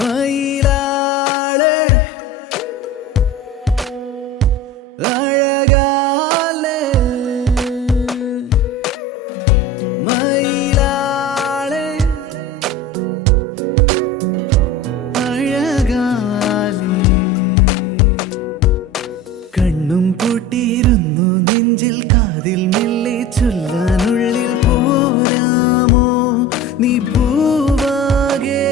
മയിലാളെ അഴകാലെ മയിലാളെ അഴകാലെ കണ്ണും പൂട്ടിയിരുന്നു നെഞ്ചിൽ കാതിൽ മെല്ലെ ചൊല്ലാനുള്ളിൽ പോരാമോ നീ പൂവാകെ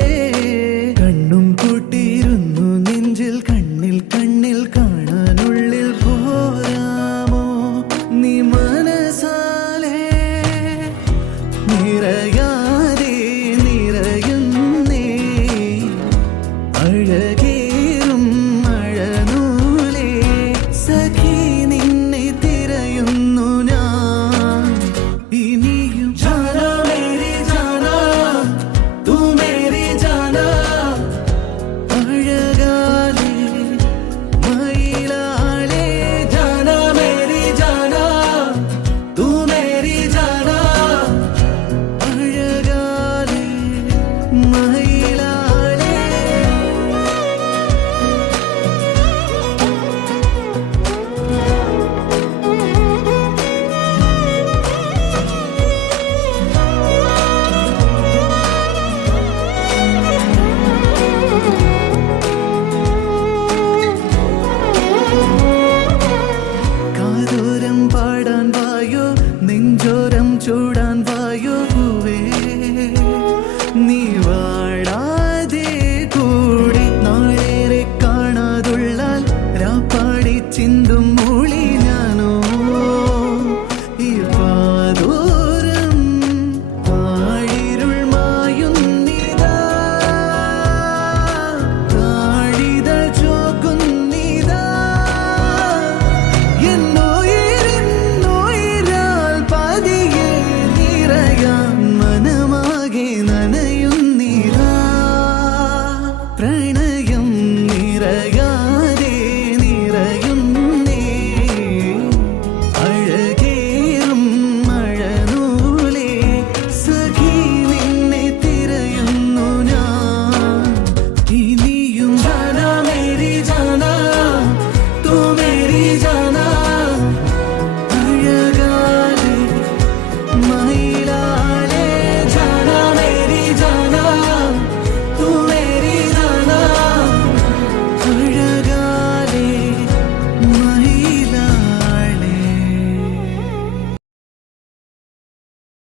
കണ്ണും പൂട്ടിയിരുന്നു നെഞ്ചിൽ കണ്ണിൽ കണ്ണിൽ കാണാനുള്ളിൽ പോരാമോ നീ മനസാലെ നിറയാതെ നിറയുന്നേ അഴകേറും മഴനൂലേ സഖി നിന്നെ തിരയുന്നു ഞാൻ ഇനിയും ജാനാ മേരി ജാനാ തൂ മേരി ജാനാ അഴകാലേ മയിലാളേ ജാനാ മേരി ജാനാ തൂ മേരി ജാനാ അഴകാലേ മയിലാളേ കാതോരം പാടാൻ വായോ നെഞ്ചോരം ചൂടാൻ